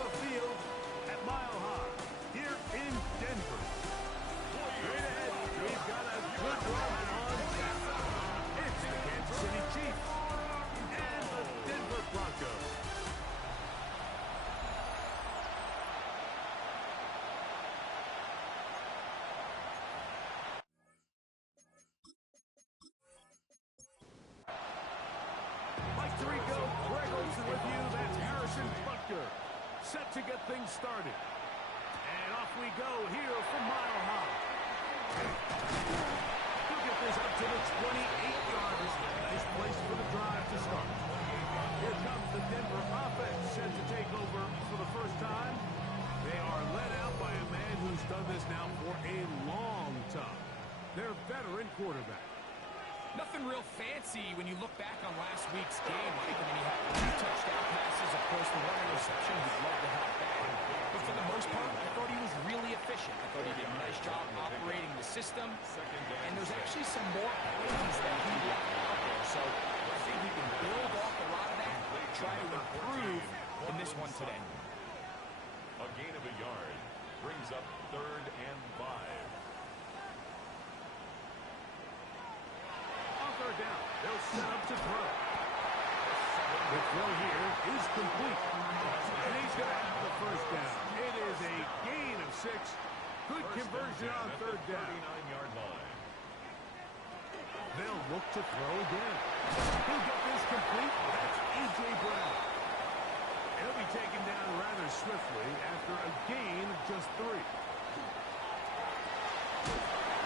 Ford Field at Mile High here in Denver. Straight ahead, we've got a good one on tap. It's the Kansas City Chiefs and the Denver Broncos. Mike Tirico, Greg Olsen with you. That's Harrison Butker set to get things started. And off we go here from Mile High. He'll get this up to the 28-yard line. Nice place for the drive to start. Here comes the Denver offense set to take over for the first time. They are led out by a man who's done this now for a long time. Their veteran quarterback. Nothing real fancy when you look back on last week's game. I mean, he had 2 touchdown passes, of course, the 1 interception. He'd love to have that. But for the most part, I thought he was really efficient. I thought he did a nice job operating the system. And there's actually some more plays that he left out there. So I think he can build off a lot of that, try to improve in this one today. A gain of a yard brings up 3rd and 5. Third down. They'll set up to throw. The throw here is complete. And he's going to have the first down. It is a gain of 6. Good conversion on 3rd down. 39-yard line. They'll look to throw again. He'll get this complete. That's A.J. Brown. He'll be taken down rather swiftly after a gain of just 3.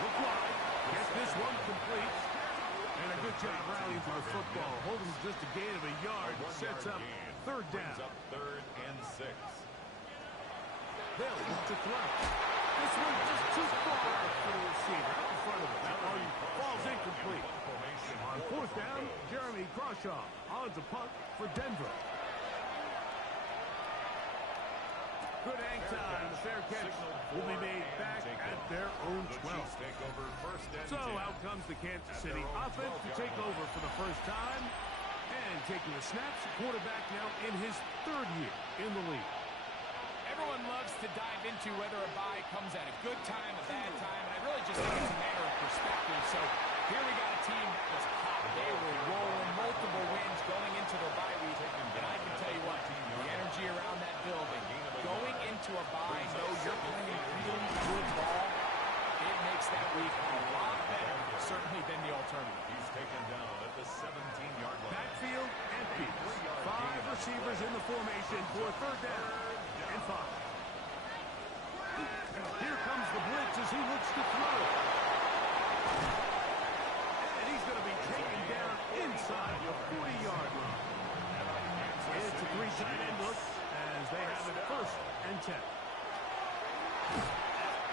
Look wide. Get this one complete. And a good job rallying for the football. Holding just a gain of a yard. Sets up 3rd down. Up 3rd and 6. They'll look to throw. This one just too far for the receiver. Out in front of him. That one falls incomplete. On 4th down, Jeremy Crawshaw on to punt for Denver. Good hang time. The fair catch will be made back at their own 12. So out comes the Kansas City offense to take over for the first time. And taking the snaps, quarterback now in his 3rd year in the league. Everyone loves to dive into whether a bye comes at a good time, a bad time, and I really just think it's a matter of perspective. So here we got a team that was hot. They were rolling, multiple wins going into their bye week. And I can tell you what, the energy around that building, going into a bye, know you're playing really good ball, it makes that week a lot better, certainly than the alternative. He's taken down at the 17-yard line. Backfield empty. 5 receivers in the formation for 3rd down and 5. Here comes the blitz as he looks to throw. And he's going to be taken down inside the 40-yard line. It's a 3 tight end look as they have it 1st and 10.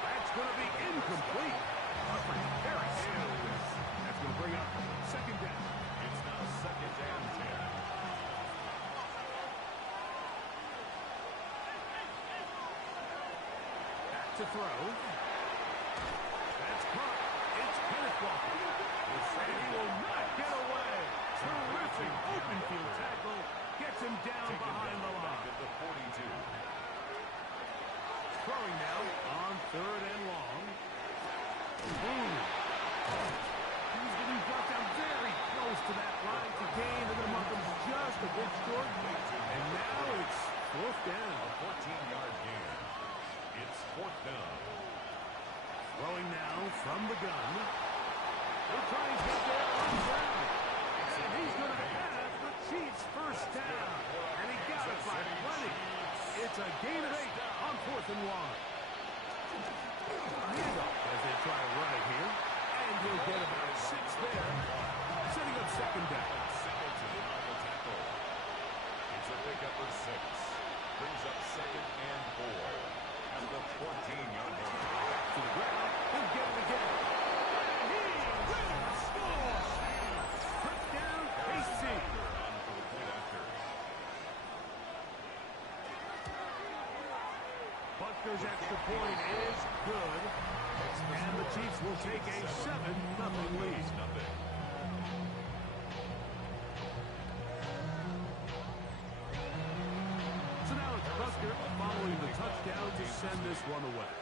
That's going to be incomplete. Harris. That's going to bring up 2nd down. It's now 2nd and 10. Back to throw. That's caught. It's Kenneth Walker. And he will not get away. Terrific open field tackle. Gets him down behind the line. At the 42. Throwing now on 3rd and long. Boom. He's going to be brought down very close to that line to gain. They're going to mark him just a bit short. And now it's 4th down. A 14-yard gain. It's 4th down. Throwing now from the gun. They're trying to get there on ground. And he's going to have the Chiefs' 1st down. And he got it by plenty. It's a gain of 8 on 4th and 1. Handoff as they try to run it here. And he'll get about 6 there. Setting up 2nd down. Singleton on the tackle. It's a pickup of 6. Brings up 2nd and 4. At the 14-yard line. To the ground. He'll get it again. And he will score. Touchdown, KC. On for the point after. Butker's extra point is good. And the Chiefs will take a 7-0 lead. So now it's Butker touchdown to send this one away.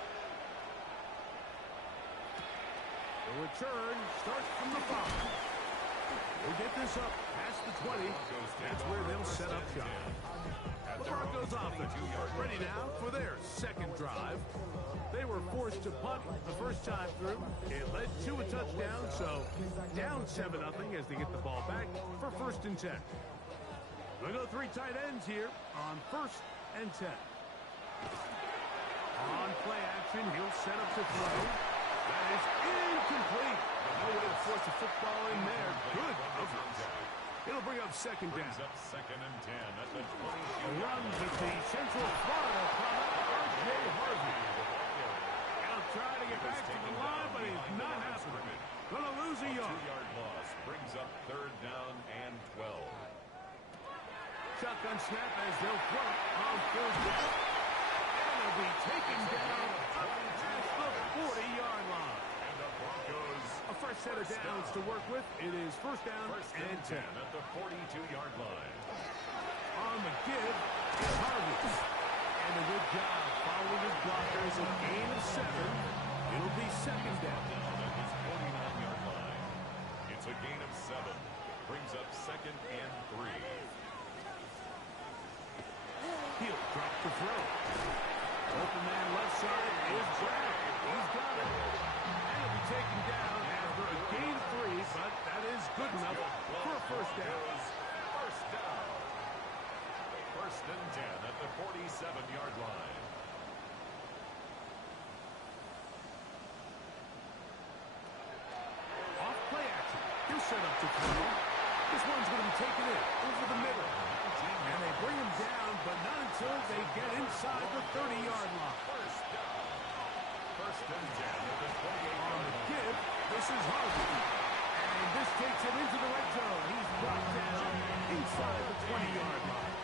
The return starts from the 5. They get this up past the 20. That's where they'll set up shop. The Broncos offense ready now for their second drive. They were forced to punt the first time through. It led to a touchdown, so down 7-0 as they get the ball back for 1st and 10. We'll go 3 tight ends here on 1st and 10. On play action, he'll set up to throw. That is incomplete. No way to force a football in there. Good coverage. It'll bring up 2nd down. Brings up 2nd and 10 at the 20. A run with the Central Florida product, R.J. Harvey. He'll try to get back to the line, but he's not happening. Gonna lose a yard. 2-yard loss brings up 3rd down and 12. Shotgun snap as they'll throw it on 3rd down. And it'll be taken down up past the 40-yard line. And the Broncos A fresh set of downs to work with. It is 1st down and 10. at the 42-yard line. On the give, it's Harvey. And a good job following his blockers. A gain of 7. It'll be 2nd down. At his 49-yard line. It's a gain of 7. Brings up 2nd and 3. He'll drop the throw. Open man left side is Brown. He's got it. And he'll be taken down after a gain of 3, but that is good enough for a 1st down. First down. 1st and 10 at the 47-yard line. Off play action. He'll set up to throw. This one's going to be taken in over the middle. And they bring him down, but not until they get inside the 30-yard line. First down. 1st and 10 at the 28-yard On the line. give, this is Harvey. And this takes him into the red zone. He's brought down inside the 20-yard line.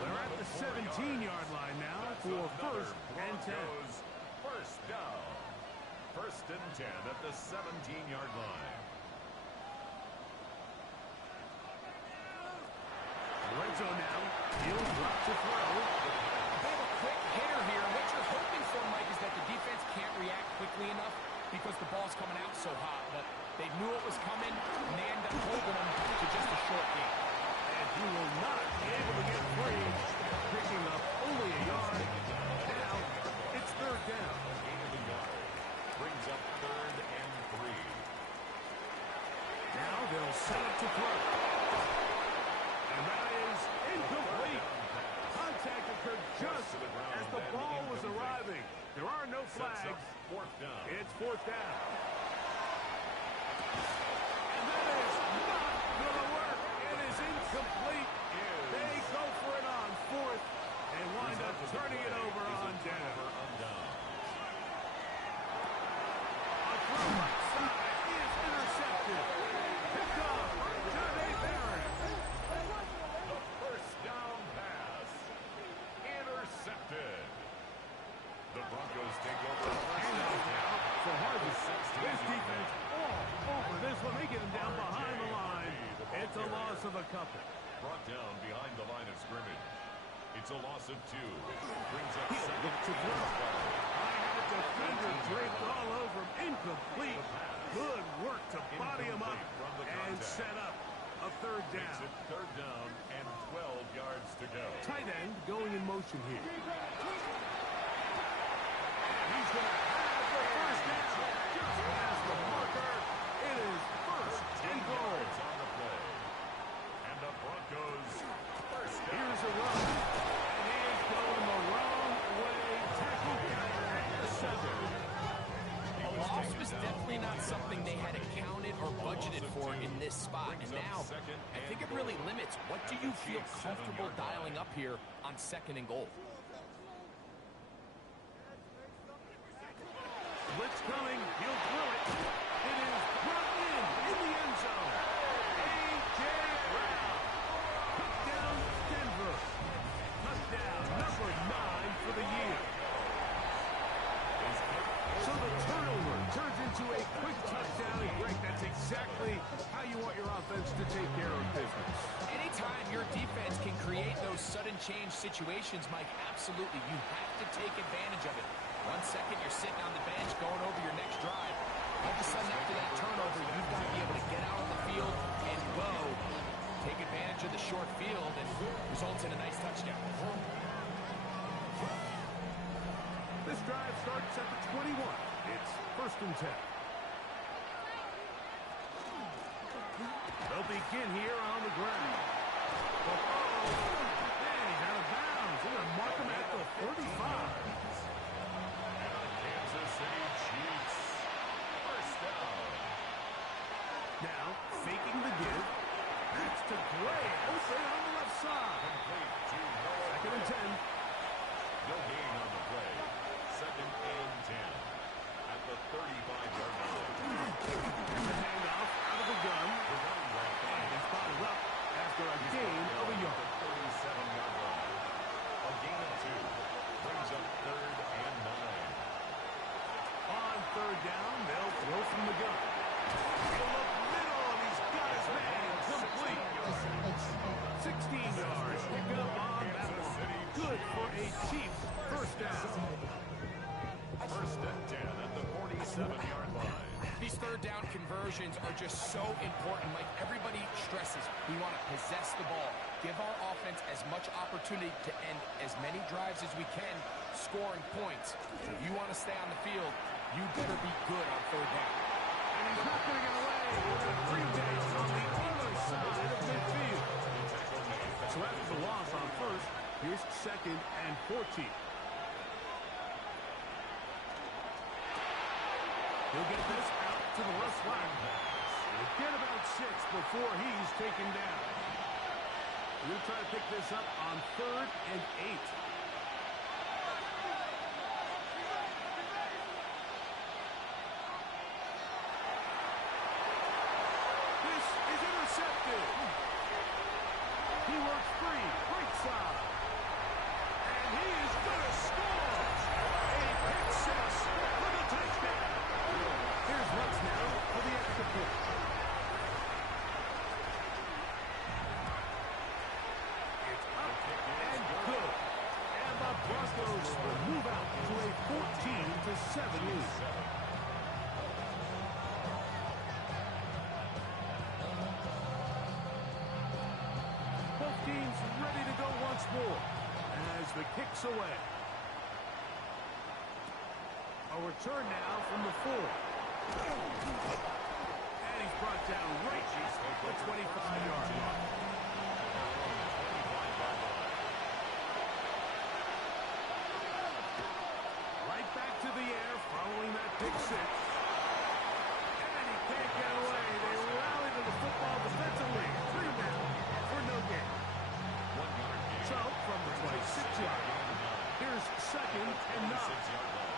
They're at the 17-yard line now for 1st and 10. First down. 1st and 10 at the 17-yard line. Red zone now. He'll drop to throw. They have a quick hitter here. What you're hoping for, Mike, is that the defense can't react quickly enough because the ball's coming out so hot. But they knew it was coming, and they end up holding them to just a short game. And he will not be able to get free, picking up only a yard. Now, it's 3rd down. Gain of a yard. Brings up 3rd and 3. Now they'll set up to throw. And that is incomplete. Contact occurred just as the ball was arriving. There are no flags. 4th down. It's 4th down. And that is not going to work. It is incomplete. They go for it on 4th and wind up turning it over on down. A throw right side is intercepted. Picked off Johnny Barron. The first down pass. Intercepted. The Broncos take over. Handoff now for Harvey. This defense all over this one. They get him down behind the line. It's a loss of a couple. Brought down behind the line of scrimmage. It's a loss of 2. Brings up He'll 2nd look to throw. I had a defender draped all over him. Incomplete. Good work to body him up and set up a 3rd Makes down. it 3rd down and 12 yards to go. Tight end going in motion here. He's going to have the 1st down. Just past the marker. It is 1st and goal. Yards on the play. And the Broncos first down. Here's a run. And he is going the wrong way. Tackled down at the 7. A loss was definitely not something they had accounted or budgeted for in this spot. And now, I think it really limits what do you feel comfortable dialing up here on 2nd and goal. Blitz coming. He'll throw it. It is brought in the end zone. A.J. Brown. Touchdown, Denver. Touchdown, number 9 for the year. So the turnover turns into a quick touchdown. Greg, that's exactly how you want your offense to take care of business. Anytime your defense can create those sudden change situations, Mike, absolutely. You have to take advantage of it. 1 second, you're sitting on the bench going over your next drive. All of a sudden, after that turnover, you've got to be able to get out on the field and go. Take advantage of the short field and results in a nice touchdown. This drive starts at the 21. It's 1st and 10. They'll begin here on the ground. And he's out of bounds. They're going to mark him at the 35. Kansas City Chiefs. 1st down. Now, faking the give. That's to Gray. Open on the left side. Complete to Noah. 2nd and 10. No gain on the play. 2nd and 10. At the 35-yard line. And the handoff out of the gun. The running back And it's bottled up after a gain of a yard. 37-yard line. A gain of 2. Brings up 3rd and 9. On 3rd down, they'll throw from the gun. He'll look middle, and he's got his man complete. 16 yards. Pick up on that one. Good for a Chiefs 1st down. 1st and 10 at the 47-yard line. These 3rd down conversions are just so important. Like everybody stresses, we want to possess the ball. Give our offense as much opportunity to end as many drives as we can, scoring points. If you want to stay on the field, you better be good on 3rd down. And he's not going to get away with a 3-day on the other side of midfield. So after the loss on 1st, here's 2nd and 14. He'll get this out to the left flank. He'll get about 6 before he's taken down. We'll try to pick this up on 3rd and 8. This is intercepted. He works free, right side. And he is going to score. A pick six for the touchdown. Here's Lutz now for the extra point. It's up and good. And the Broncos will move out to a 14-7 lead. Both teams ready to go once more as the kick's away. A return now from the 4. And he's brought down right at the 25-yard line. Right back to the air following that pick 6. And he can't get away. They rally to the football defensively. 3 down for no gain. 1 yard gain. So from the 26-yard line, here's 2nd and 9. 26-yard line.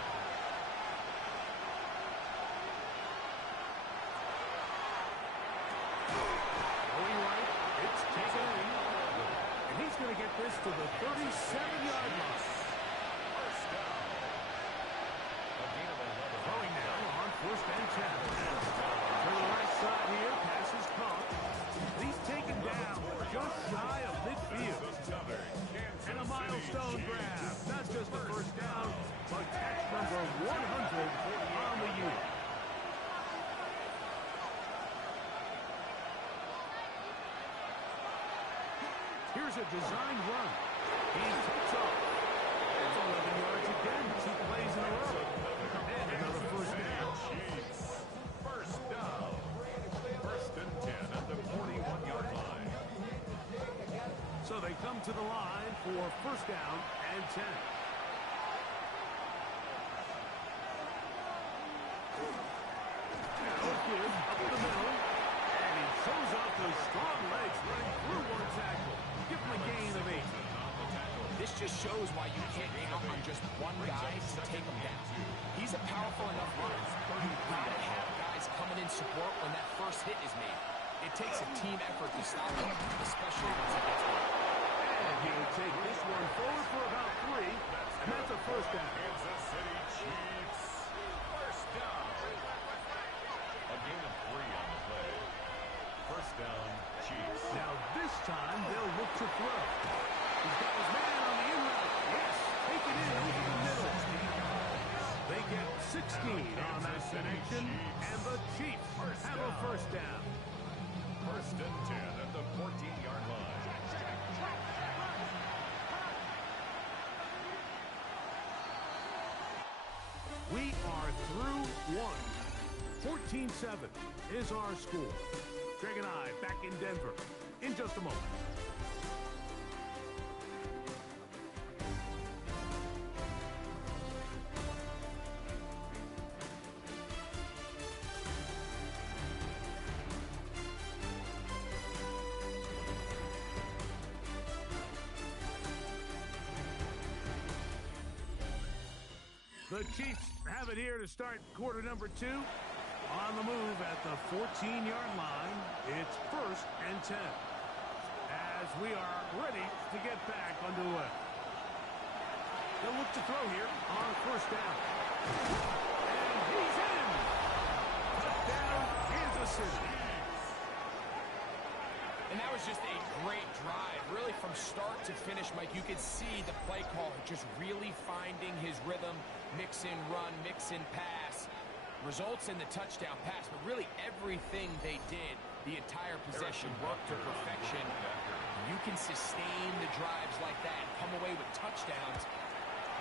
Going right, it's taken in. And he's going to get this to the 37-yard line. 1st down. A gain of 11. Throwing now on 1st and 10. To the right side here, pass is caught. He's taken down just shy of midfield. And a milestone grab. Not just the 1st down, but catch number 100 on the year. Here's a designed run. He takes off. It's 11 yards again. 2 plays in a row. And another 1st down. Chiefs. 1st down. 1st and 10 at the 41-yard line. So they come to the line for 1st down and 10. Good up the middle. And he shows off those strong legs running through one tackle. Give him a gain of 8. This just shows why you can't count on just one guy to take him down. He's a powerful enough runner. You've got to have guys coming in support when that first hit is made. It takes a team effort to stop him, especially once it gets hit. And he'll take this one forward for about 3. And that's a 1st down. Kansas City Chiefs. 1st down. A gain of 3 on the play. 1st down, Chiefs. Now this time they'll look to throw. He's got his man on that connection, and the Chiefs have a first down. First and 10 at the 14-yard line. We are through one. 14-7 is our score. Greg and I back in Denver in just a moment. The Chiefs have it here to start quarter number 2. On the move at the 14-yard line, it's first and 10. As we are ready to get back underway. They'll look to throw here on first down. And he's in! Touchdown, Kansas City. And that was just a great drive. Really from start to finish, Mike, you could see the play caller just really finding his rhythm. Mix in run, mix in pass. Results in the touchdown pass, but really everything they did, the entire possession worked to perfection. You can sustain the drives like that, come away with touchdowns.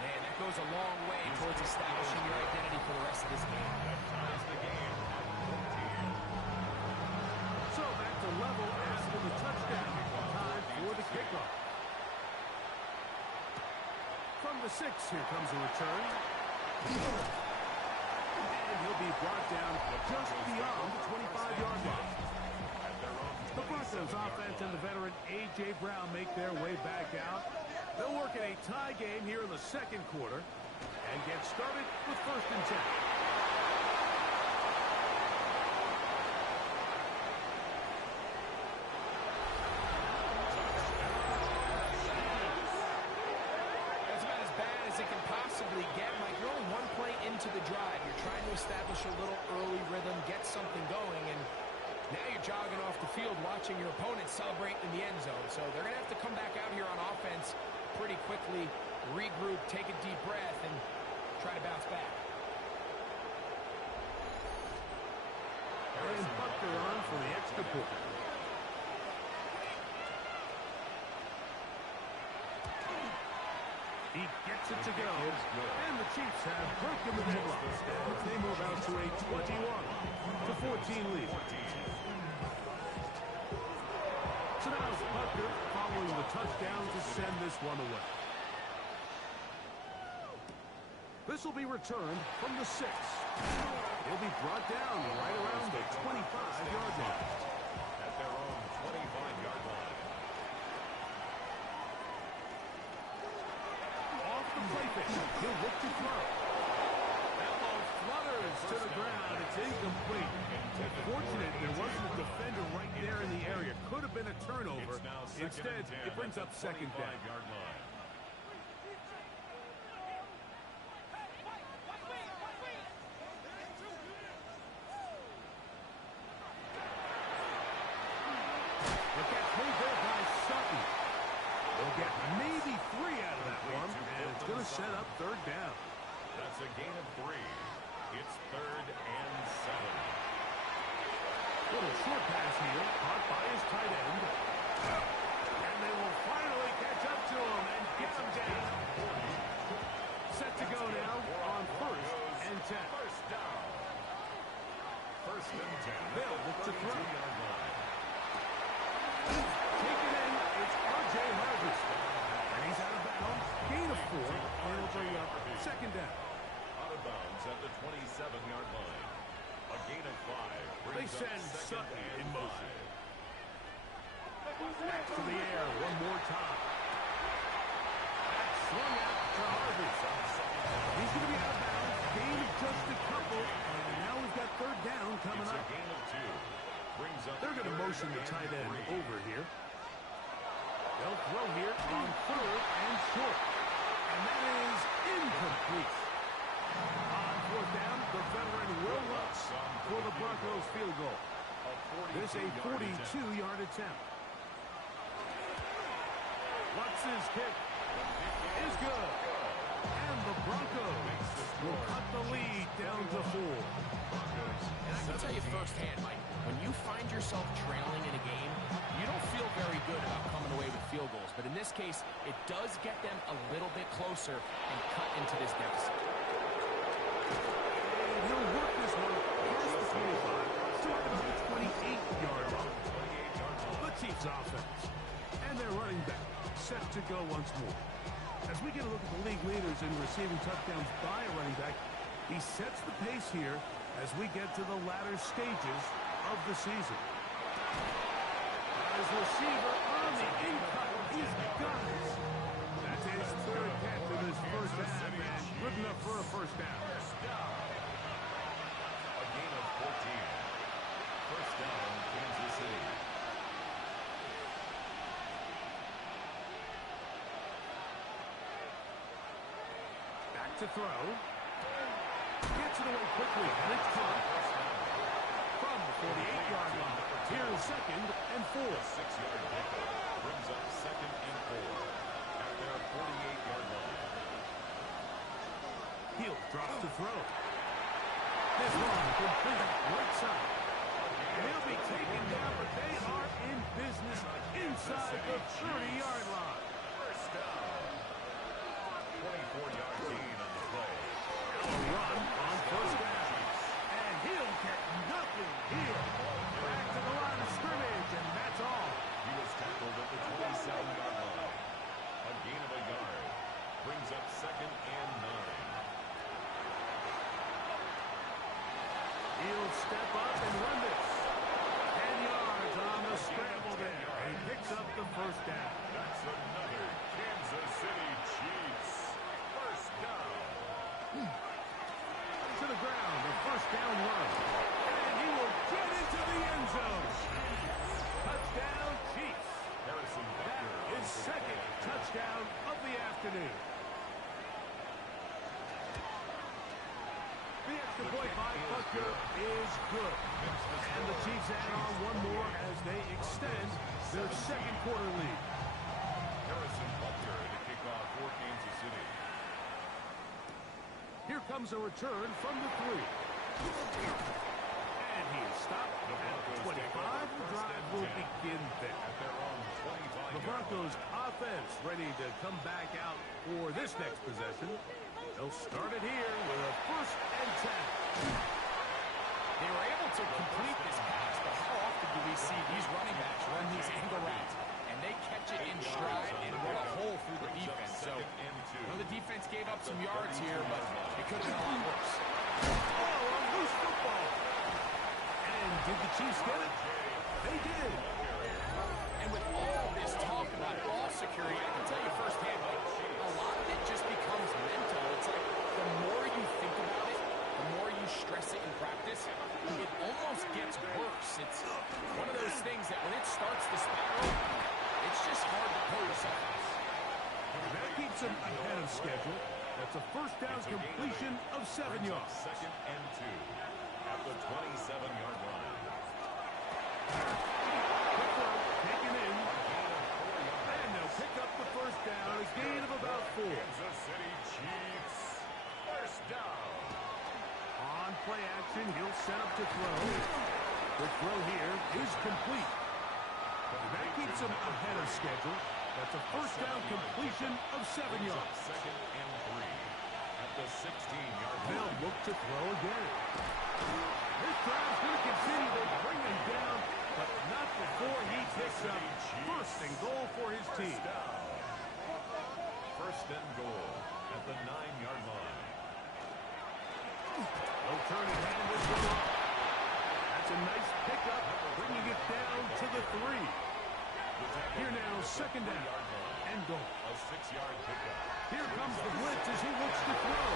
Man, that goes a long way towards establishing your identity for the rest of this game. That ties the game at 14. So back to level after the touchdown. Time for the kickoff. From the 6, here comes a return. And he'll be brought down just beyond the 25-yard line. The Broncos offense and the veteran A.J. Brown make their way back out. They'll work in a tie game here in the second quarter and get started with first and 10. Into the drive. You're trying to establish a little early rhythm, get something going, and now you're jogging off the field watching your opponent celebrate in the end zone. So they're going to have to come back out here on offense pretty quickly, regroup, take a deep breath, and try to bounce back. And Buckner on for the extra point. He gets it to go, and the Chiefs have broken the deadlock. They move out to a 21-14 lead. So now it's Buckner following the touchdown to send this one away. This will be returned from the 6. He'll be brought down right around the 25-yard line. At their own 25-yard line. He'll look to throw. That ball flutters to the ground. It's incomplete. Fortunate there wasn't a defender right there in the area. Could have been a turnover. Instead, it brings up second down. Look at play there by Sutton. They'll get maybe 3 out of that one, and it's going to set up third down. That's a gain of 3. It's third and 7. Little short pass here, caught by his tight end. And they will finally catch up to him and get him down. Set to go now on first and 10. First down. First and 10. They'll look to throw. Taken in, it's R.J. Harvest. And he's out of bounds. Gain of 4, and it'll bring up second down. Out of bounds at the 27-yard line. A gain of 5. They send Sutton in motion. Back to the air one more time. That's swung out to Harvest. He's going to be out of bounds. Gain of just a couple. And now we've got third down coming It's up. a gain of 2. Brings up They're going to motion the tight end over here. They'll throw here on third and short. And that is incomplete. On fourth down, the veteran Will Lutz for the Broncos field goal. This a 42-yard attempt. Lutz's kick is good. And the Broncos will cut the lead down the 4. And I can tell you firsthand, Mike, when you find yourself trailing in a game, you don't feel very good about coming away with field goals. But in this case, it does get them a little bit closer and cut into this deficit. And he'll work this one past the 25 to about the 28-yard line. The Chiefs offense. And their running back set to go once more. As we get a look at the league leaders in receiving touchdowns by a running back, he sets the pace here as we get to the latter stages of the season. His receiver on the in-cut. He's got it. That's his third catch of his first half, and good enough for a first down. A gain of 14. First down, Kansas City. Back to throw. Gets it away quickly, and it's caught. From the 48-yard line. Here's second and 4. 6-yard pickup brings up second and 4 at their 48-yard line. Heel drops to throw. This one complete right side. And he'll be taken down, but they are in business inside the 30-yard line. First down. 24-yard gain on the play. A run on first down. And he'll get nothing here. Back to the line of scrimmage, and that's all. He was tackled at the 27-yard line. A gain of a yard brings up second and 9. He'll step up and run this. 10 yards on the scramble there. He picks up the first down. That's another Kansas City Chiefs. First down. To the ground, the first down run. And he will get into the end zone. Touchdown, Chiefs. Harrison That Butker is second touchdown of the afternoon. The extra point by Butker is good. And the Chiefs add on one more as they extend their second quarter lead. Harrison Butker to kick off for Kansas City. Here comes a return from the 3. And he is stopped at 25. The drive will begin there. At their own 25. The Broncos offense ready to come back out for this next possession. They'll start it here with a first and 10. They were able to complete this pass, but how often do we see these running backs run these angle routes? And they catch it in stride and run a hole through the defense. So, the defense gave up some yards here, but it could have been a lot worse. Oh, a loose football. And did the Chiefs get it? They did. And with all this talk about ball security, I can tell you firsthand, like, a lot of it just becomes mental. It's like the more you think about it, the more you stress it in practice, it almost gets worse. It's one of those things that when it starts to spiral, it's just hard to pull yourself out. That keeps them ahead of schedule. That's a first down completion of 7 yards. Second and 2 at the 27-yard line. Taken in. And they'll pick up the first down. A gain of about 4. Kansas City Chiefs. First down. On play action, he'll set up to throw. The throw here is complete. That keeps him ahead of schedule. That's a first down completion of 7 yards. Second and 3 at the 16-yard line. They'll look to throw again. This drive's going to continue. They bring him down, but not before he picks up first and goal for his team. First and goal at the 9-yard line. No turn and hand this one off. That's a nice pickup, bringing it down to the 3. Here now, second down and goal. A 6-yard pickup. Here comes the blitz as he looks to throw.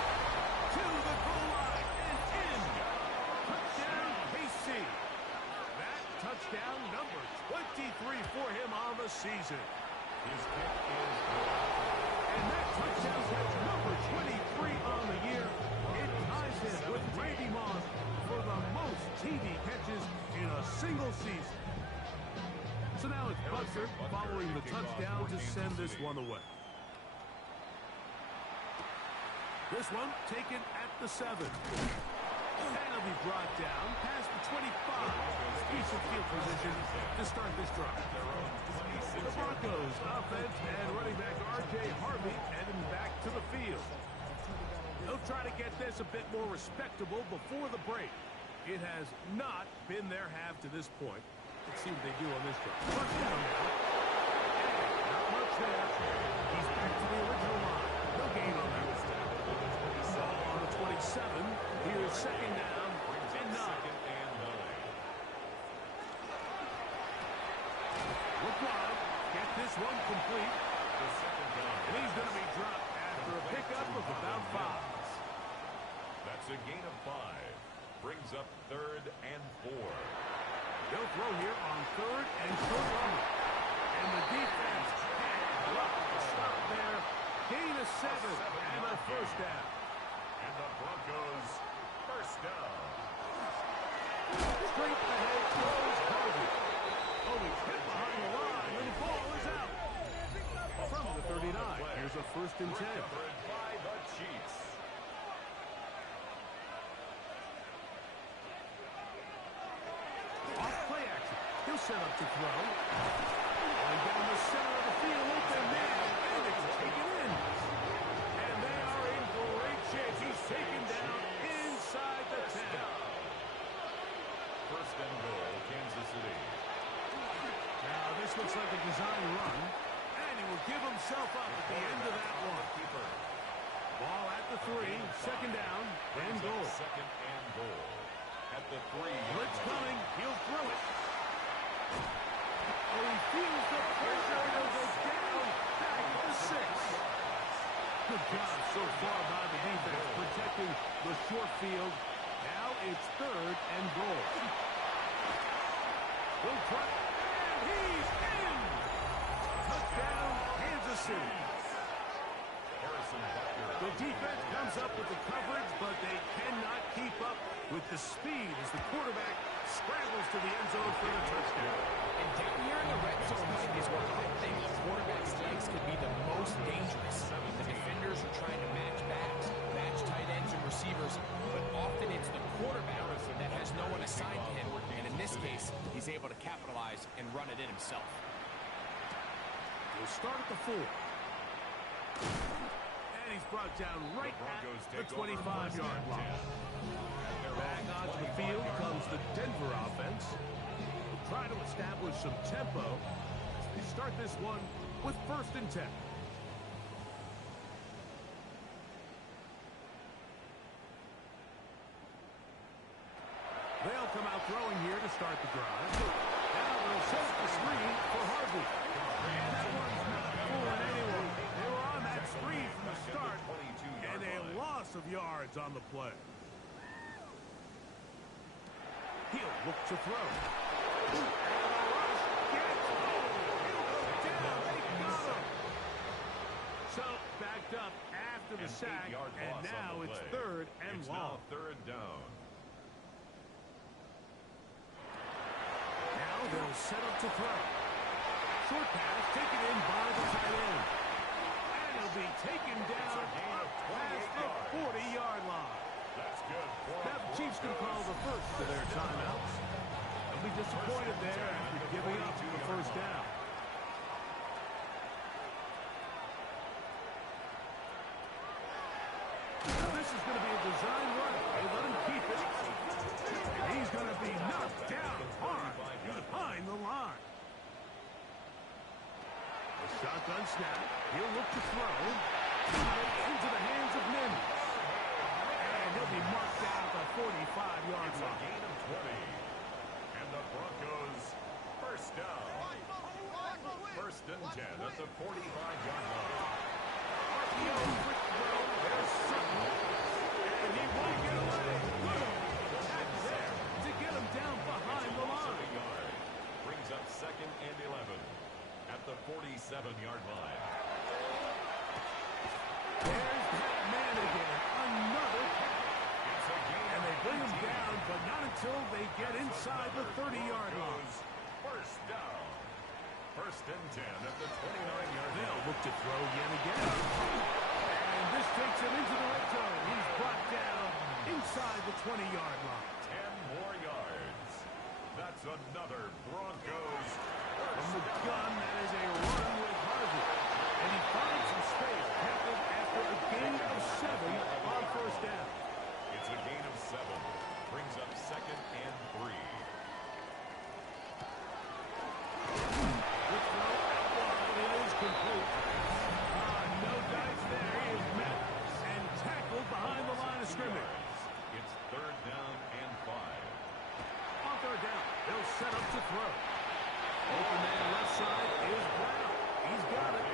To the goal line and in. Touchdown, KC. That touchdown number 23 for him on the season. His kick is good. And that touchdown catch number 23 on the year. It ties him with Randy Moss for the most TD catches in a single season. So now it's Butker following the touchdown to send this one away. This one taken at the 7. And he'll be brought down past the 25. Decent field position to start this drive. The Broncos offense and running back R.J. Harvey heading back to the field. They'll try to get this a bit more respectable before the break. It has not been their half to this point. Let's see what they do on this drive. First down now. And not much there. He's back to the original line. No gain on that. Ball on the 27. Here's second down and 9. Look wide. Get this one complete. And he's going to be dropped after a pickup of about 5. That's a gain of 5. Brings up 3rd and 4. They'll throw here on 3rd and short run. And the defense can't block the stop there. Gain of 7 and a first down. And the Broncos first down. Straight ahead throws Harvey. Oh, he's hit behind the line, and the ball is out. From the 39, here's a 1st and 10. Recovered by the Chiefs. Off play action. He'll set up to throw. Going down the center of the field, open man, and it's taken in. And they are in great shape. He's taken down inside the 10. First and goal, Kansas City. Now this looks like a design run, and he will give himself up at the end of that one. Ball at the 3, second down, and goal. Second and goal. At the 3. Blitz coming, he'll throw it. Oh, he feels the pressure, and he'll go down, back to 6. Good job so far by the defense, protecting the short field. Now it's 3rd and goal. He'll try, and he's in! Touchdown, Kansas City. The defense comes up with the coverage, but they cannot keep up with the speed as the quarterback scrambles to the end zone for the touchdown. And down here in the red zone is where I think the quarterback's legs could be the most dangerous. The defenders are trying to match backs, match tight ends and receivers, but often it's the quarterback that has no one assigned to him, and in this case, he's able to capitalize and run it in himself. He'll start at the 4. And he's brought down right at the 25-yard line. Back onto the field comes the Denver offense. They'll try to establish some tempo as they start this one with 1st and 10. They'll come out throwing here to start the drive. Now they'll set the screen for Harvey. And that one's not fooling anyone. They were on that screen from the start, and a loss of yards on the play. He'll look to throw. And the rush gets down. They got him. So backed up after the sack, and now it's 3rd and long. Now 3rd down. Now they'll set up to throw. Short pass taken in by the tight end. And he'll be taken down up past the 40-yard line. That's good. Now the Chiefs can call the first of their timeouts. They'll be disappointed there after giving up the 1st down. Now this is going to be a design run. They let him keep it. And he's going to be knocked down hard behind the line. A shotgun snap. He'll look to throw. Into the hands of Mims. And he'll be marked down at the 45-yard line. Gain of 20. And the Broncos first down. 1st and 10 at the 45-yard line. RPO quick throw. There's Sutton. And he won't get away. Little attack there to get him down behind the line. Brings up 2nd and 11 at the 47-yard line. There's that man again. Another catch. And they bring him down, but not until they get inside the 30-yard line. First down. 1st and 10 at the 29-yard line. They'll look to throw yet again. And this takes him into the red zone. He's brought down inside the 20-yard line. 10 more yards. That's another Broncos From the gun, that is a run with Harvey. And he finds some space, tackled after a gain of 7 on first down. It's a gain of 7. Brings up 2nd and 3. Quick throw out wide. It is complete. No dice there. He is met and tackled behind the line of scrimmage. It's 3rd down and 5. On 3rd down, they'll set up to throw. Open man left side is Brown. He's got it.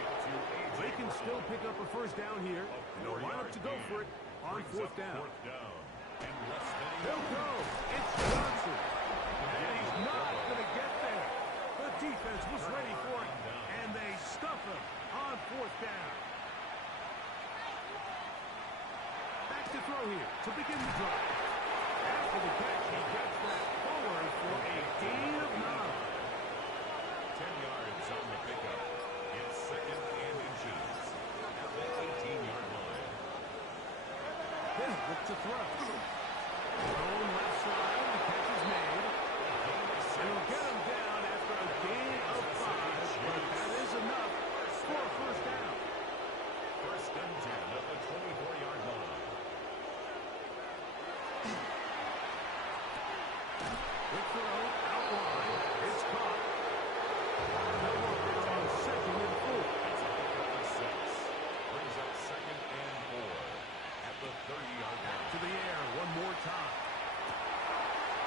They can still pick up a first down here. And they'll line up to go for it on 4th down. They'll go. It's Johnson. And he's not going to get there. The defense was ready for it. And they stuff him on 4th down. Back to throw here to begin the drive. After the catch, he gets that forward for a gain of 9. 10 yards on the pickup. It's 2nd and inches at the 18-yard line. Then look to throw. Thrown left side, the catch is made. And he'll get him down after a gain of 5, but that is enough for a first down. 1st and 10 at the 24-yard line. Quick throw, out wide. It's caught. They'll work it on 2nd and 4. It's a pickup of 6. Brings up 2nd and 4 at the 30-yard line. To the air one more time.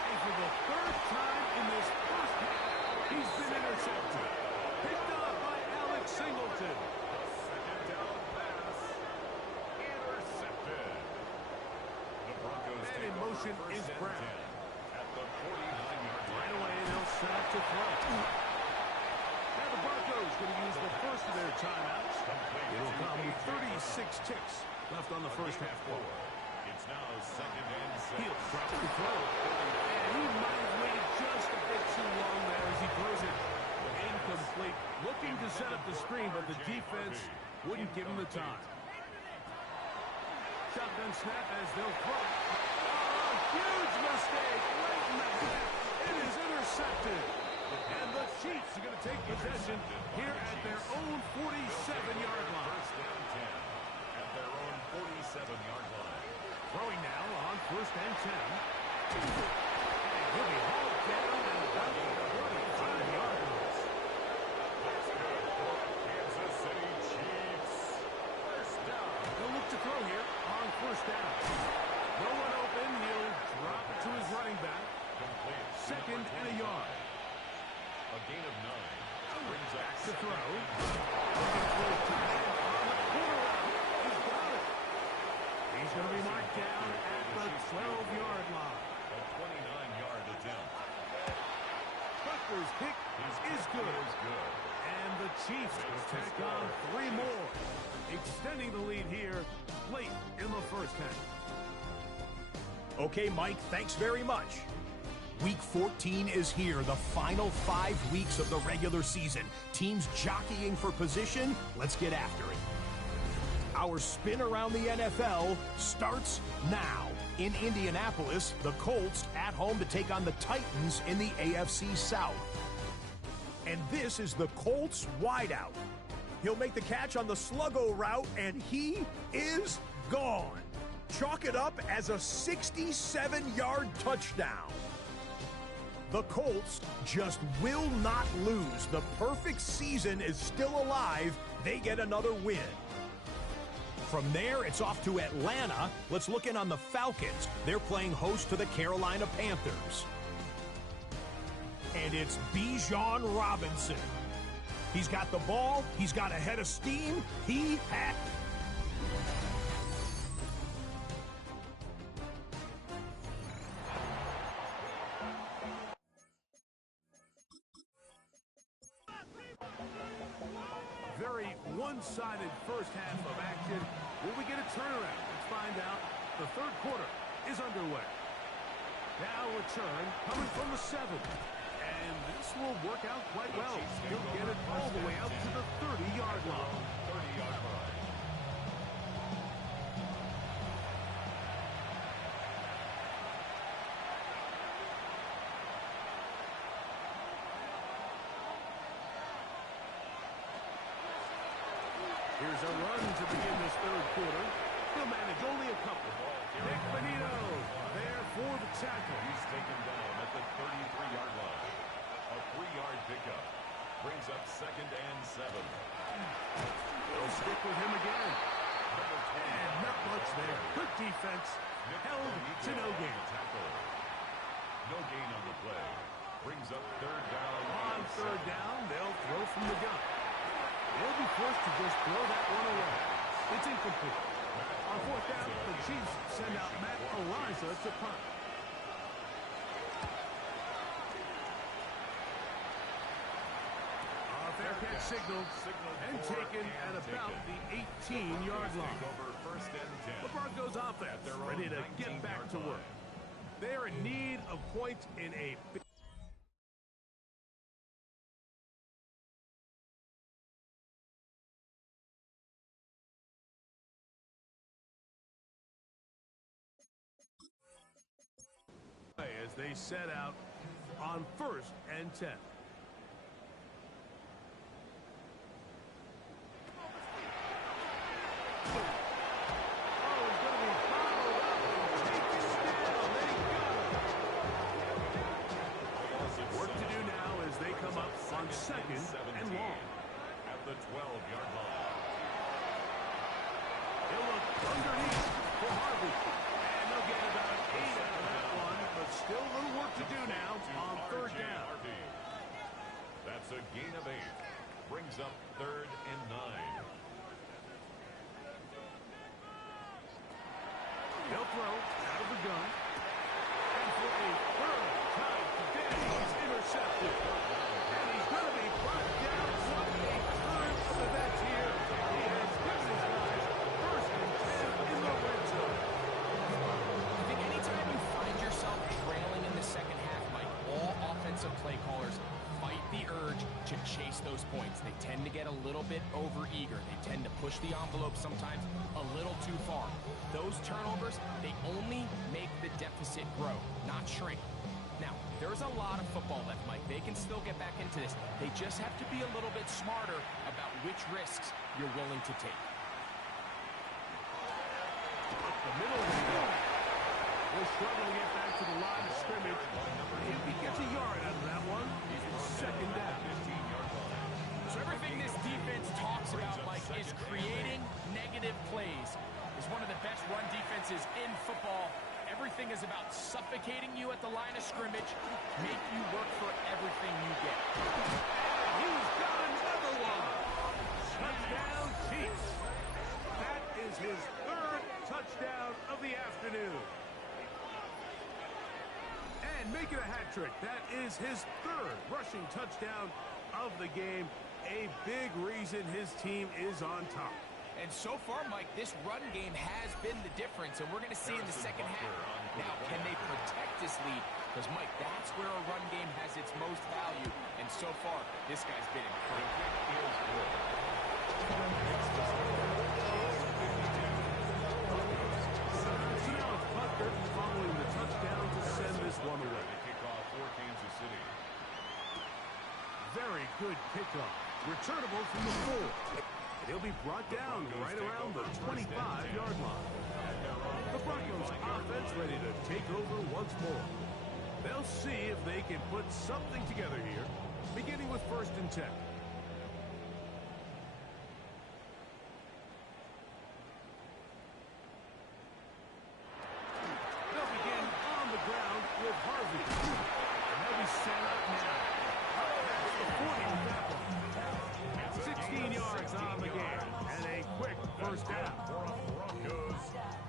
And for the 3rd time in this first half, he's been intercepted. Picked off by Alex Singleton. 2nd down pass. Intercepted. The Broncos And take in over motion 1st is and Brown. 10 at the 49-yard line. Right away, they'll set up to throw. Now the Broncos going to use the first of their timeouts. It'll come with 36 ticks left on the first half clock. It's now 2nd and 6. He'll drop the throw. And he might have waited just a bit too long there as he throws it. Incomplete. Looking to set up the screen, but the defense wouldn't give him the time. Shotgun snap as they'll throw it. Oh, huge mistake late in the half. It is intercepted. And the Chiefs are going to take possession here at their own 47-yard line. 1st and 10 at their own 47-yard line. Throwing now on 1st and 10. And he'll be hauled down and about the 45-yard line. That's good for Kansas City Chiefs. 1st down. They'll look to throw here on 1st down. No one open. He'll drop it to his running back. Complete. 2nd and a yard. A gain of 9. Brings up Back to throw. 2nd. Looking for a tight end on the corner route. He's got it. He's going to be marked down at the 12-yard line. A 29-yard attempt. Butler's kick is good. Is good. And the Chiefs will tack on 3 more, extending the lead here late in the first half. Okay, Mike, thanks very much. Week 14 is here, the final 5 weeks of the regular season. Teams jockeying for position. Let's get after it. Our spin around the NFL starts now. In Indianapolis, the Colts at home to take on the Titans in the AFC South. And this is the Colts wideout. He'll make the catch on the sluggo route, and he is gone. Chalk it up as a 67-yard touchdown. The Colts just will not lose. The perfect season is still alive. They get another win. From there, it's off to Atlanta. Let's look in on the Falcons. They're playing host to the Carolina Panthers. And it's Bijan Robinson. He's got the ball. He's got a head of steam. He had... Very one-sided first half of action. Will we get a turnaround? Let's find out. The 3rd quarter is underway. Now return coming from the 7. And this will work out quite well. He'll get it all the way out to the 30-yard line. 30-yard line. Here's a run to begin this third quarter. He'll manage only a couple. Nick Benito there for the tackle. He's taken down at the 33-yard line. A 3-yard pickup brings up 2nd and 7. They'll stick with him again. And not much there. Good defense. Held to no gain. Tackle. No gain on the play. Brings up 3rd down. On 3rd down, they'll throw from the gun. They'll be forced to just throw that one away. It's incomplete. On 4th down, the Chiefs send out Matt Eliza to punt. Fair catch signaled and taken at about the 18-yard line. The Broncos offense ready to get back to work. They are in need of points in a big as they set out on 1st and 10. Second and long. At the 12-yard line. He'll look underneath for Harvey. And they'll get about 8 out of that one, but still a little work to do now on 3rd down. That's a gain of 8. Brings up 3rd and 9. He'll throw out of the gun. And for a 3rd time today, he's intercepted. And he's going to be brought down from a third of the bench here. He has given his guys 1st and 10 in the red zone. I think anytime you find yourself trailing in the second half, Mike, all offensive play callers fight the urge to chase those points. They tend to get a little bit overeager. They tend to push the envelope sometimes a little too far. Those turnovers, they only make the deficit grow, not shrink. Now, there's a lot of football left, Mike. They can still get back into this. They just have to be a little bit smarter about which risks you're willing to take. Up the middle they go. We'll struggle to get back to the line of scrimmage. If he gets a yard out of that one, it's 2nd down. So everything this defense talks about, Mike, is creating negative plays. It's one of the best run defenses in football. Everything is about suffocating you at the line of scrimmage, make you work for everything you get. And he's got another one. Touchdown, Chiefs. That is his 3rd touchdown of the afternoon. And making a hat trick. That is his 3rd rushing touchdown of the game. A big reason his team is on top. And so far, Mike, this run game has been the difference, and we're going to see in the second half. Now, can they protect this lead? Because, Mike, that's where a run game has its most value, and so far, this guy's been incredible. So now it's Butker following the touchdown to send this one away. Kickoff for Kansas City. Very good kickoff. Returnable from the 4. He'll be brought down right around the 25-yard line. The Broncos offense ready to take over once more. They'll see if they can put something together here, beginning with 1st and 10. They'll begin on the ground with Harvey. And they'll be set up now. Up past the 40 with that one. 16 yards on the game, and a quick 1st down.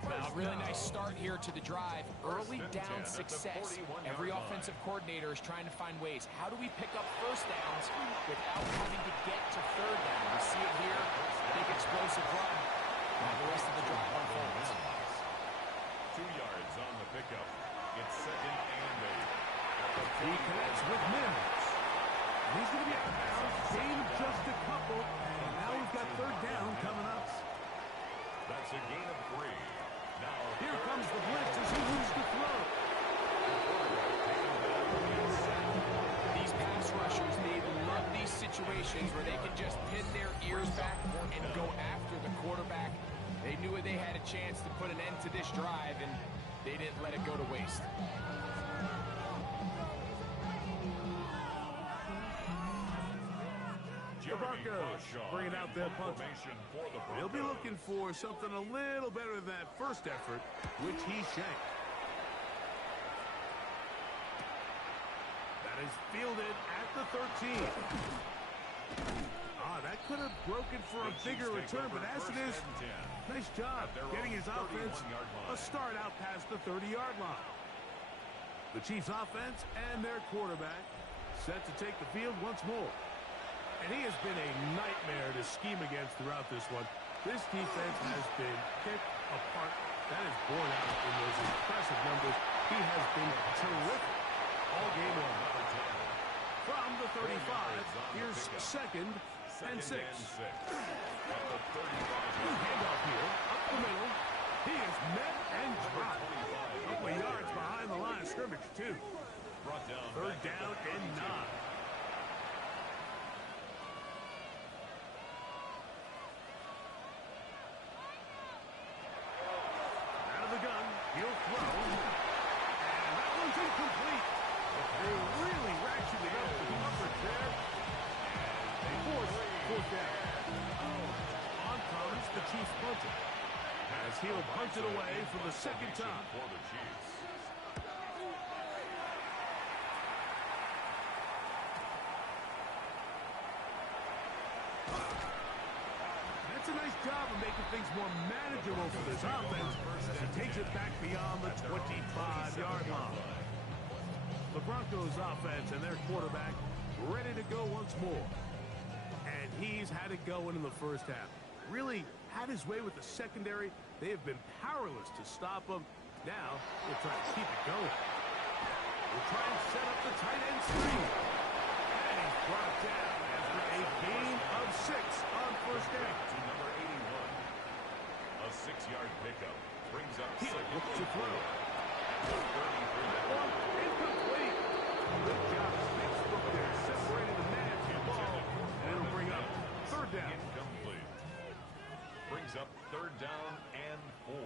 Now, really nice start here to the drive. Early down success. Every offensive coordinator is trying to find ways. How do we pick up 1st downs without having to get to 3rd down? We see it here. Big explosive run. Now the rest of the drive unfolds. 2 yards on the pickup. It's 2nd and 8. He connects with Mims. He's going to be out of bounds. Gain of just a couple. And now we've got 3rd down coming up. That's a gain of 3. Now here comes the blitz as he moves to throw. These pass rushers, they love these situations situations where they can just pin their ears back and go after the quarterback. They knew they had a chance to put an end to this drive, and they didn't let it go to waste. The Broncos bringing out their punter. He'll be looking for something a little better than that first effort, which he shanked. That is fielded at the 13. That could have broken for a bigger return, but as it is, nice job getting his offense a start out past the 30-yard line. The Chiefs' offense and their quarterback set to take the field once more. And he has been a nightmare to scheme against throughout this one. This defense has been picked apart. That is borne out in those impressive numbers. He has been terrific all game long. From the 35, here's second and 6. Handoff here, up the middle. He is met and dropped. A couple of yards behind the line of scrimmage, too. Third down and 9. He'll throw, and that one's incomplete. They really ratcheted up the coverage there, and they force fourth down. On comes the Chiefs punter, as he'll punt it away for the second time. That's a nice job of making things more manageable for this offense as he takes it back beyond the 25-yard line. The Broncos offense and their quarterback ready to go once more. And he's had it going in the first half. Really had his way with the secondary. They have been powerless to stop him. Now we'll try to keep it going. We'll try and set up the tight end screen. And he's brought down after a gain of 6 on first down. Number 81. A 6-yard pickup brings up He looks to throw. Incomplete. Good job. Facebook there separating the man from the ball. And it'll bring up third down. Incomplete. Brings up third down and 4.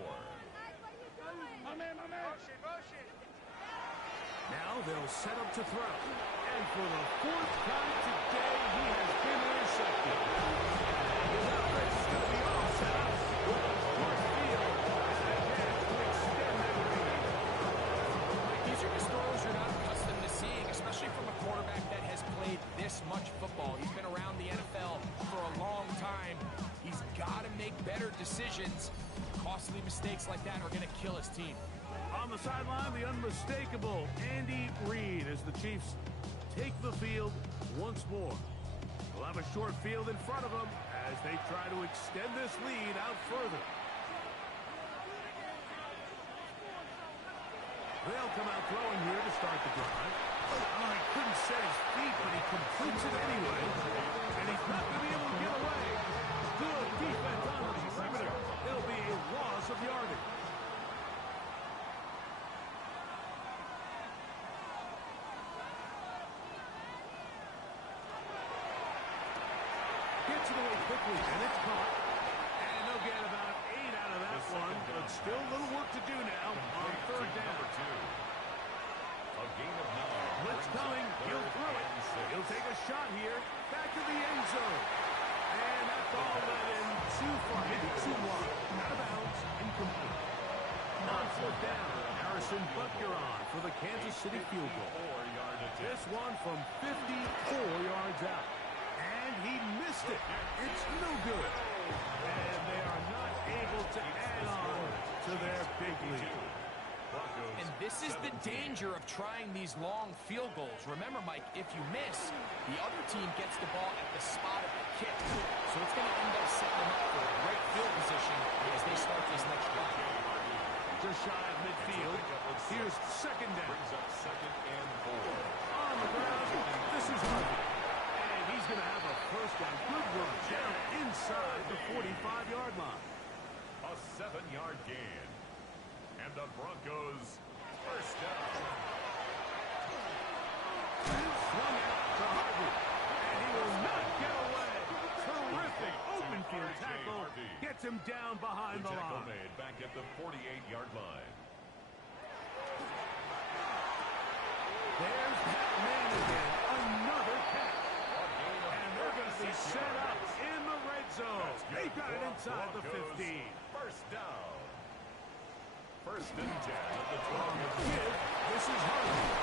Now they'll set up to throw. And for the fourth time today, he has been intercepted. His offense is going to be all set up. Short field. And a chance to extend that lead. These are just throws you're not accustomed to seeing, especially from a quarterback that has played this much football. He's been around the NFL for a long time. He's got to make better decisions. Costly mistakes like that are going to kill his team. On the sideline, the unmistakable Andy Reid as the Chiefs take the field once more. They'll have a short field in front of them as they try to extend this lead out further. They'll come out throwing here to start the drive. Oh, he couldn't set his feet, but he completes it anyway. And he's not going to be able to get away. Good defense on the perimeter. It'll be a loss of yardage. Gets it away quickly, and it's caught. And they'll get about 8 out of that one, but still a little work to do now on third down. A gain of 9. Blitz coming. He'll throw it. He'll take a shot here. Back to the end zone. And that ball led in too far. Maybe too wide. Out of bounds. Incomplete. On fourth down. Harrison Butker on for the Kansas City field goal. This one from 54 yards out. And he missed it. It's no good. And they are not able to add on to their big lead. And this is the danger of trying these long field goals. Remember, Mike, if you miss, the other team gets the ball at the spot of the kick. So it's going to end up setting them up for a great field position as they start this next drive. Just shy of midfield. Here's second down. Brings up second and 4. On the ground. This is Harvey. And he's going to have a first down. Good work down inside the 45-yard line. A 7-yard gain. And the Broncos first down. Swung out to Harvey. And he will not get away. him down behind the tackle line. made back at the 48-yard line. There's that man again. Another catch. And they're going to be set up in the red zone. They've got it inside the 15. First down. First and 10 at the On the 12. give, this is Harvey.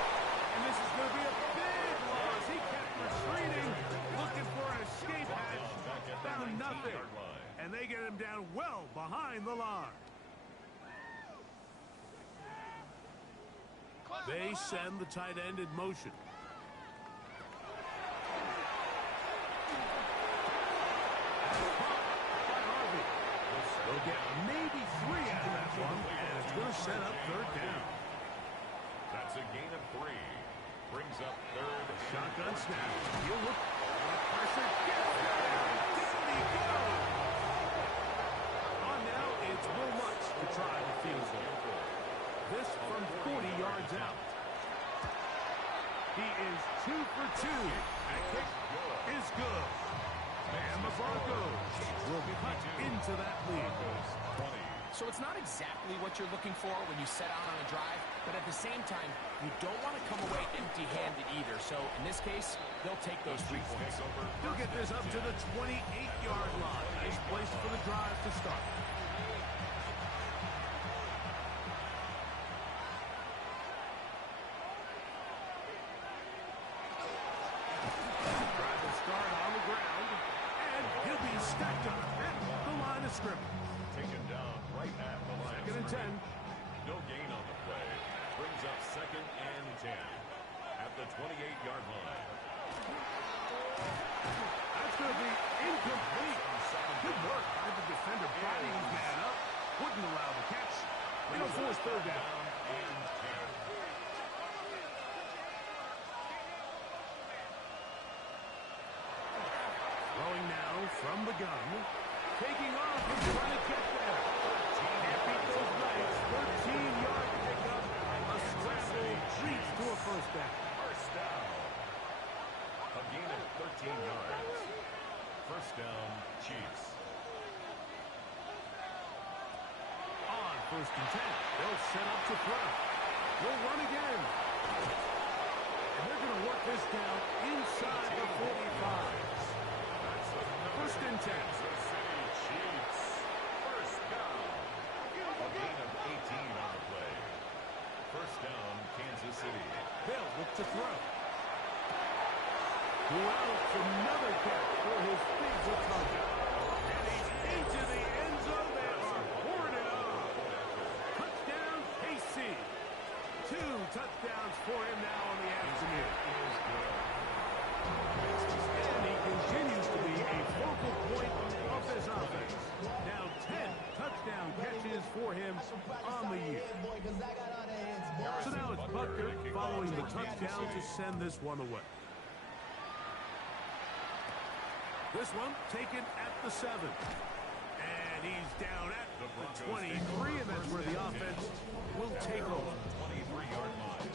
And this is going to be a big loss. He kept retreating, looking for an escape hatch. Found nothing. And they get him down well behind the line. They send the tight end in motion. By Harvey. They'll get maybe 3 out of that one, and it's going to set up third down. That's a gain of 3. Brings up third. Shotgun snap. He'll look. Pressure. Gets there. Down he goes. On now, it's Will Lutz to try the field goal. This from 40 yards out. He is 2 for 2. That kick is good. And the Broncos will cut into that lead. So it's not exactly what you're looking for when you set out on a drive, but at the same time, you don't want to come away empty-handed either. So in this case, they'll take those 3 points. He'll get this up to the 28-yard line. Nice place for the drive to start. Drive will start on the ground, and he'll be stacked up at the line of scrimmage. Taken down right at the line. Second and 10. No gain on the play. Brings up second and 10 at the 28-yard line. That's going to be incomplete. Good work by the defender. Body his man up. Wouldn't allow the catch. It'll force third down. And 10. Throwing now from the gun. Taking off and trying to get there. Can't beat those legs. 13-yard pickup. A scramble leads to a first down. First down. A gain of 13 yards. First down, Chiefs. On first and 10. They'll set up to throw. We'll run again. And they're going to work this down inside the 45. First and 10. Kansas City Chiefs. First down. A gain of 18 on the play. First down, Kansas City. They'll look to throw. Throughout another catch for his favorite target. And he's into the end zone. They are pouring it on. Touchdown, KC. 2 touchdowns for him now on the afternoon. And he continues to be a focal point of this offense. Now 10 touchdown catches for him on the year. So now it's Butker following the touchdown to send this one away. This one taken at the 7. And he's down at the 23, and that's where the offense will take over. 23-yard line.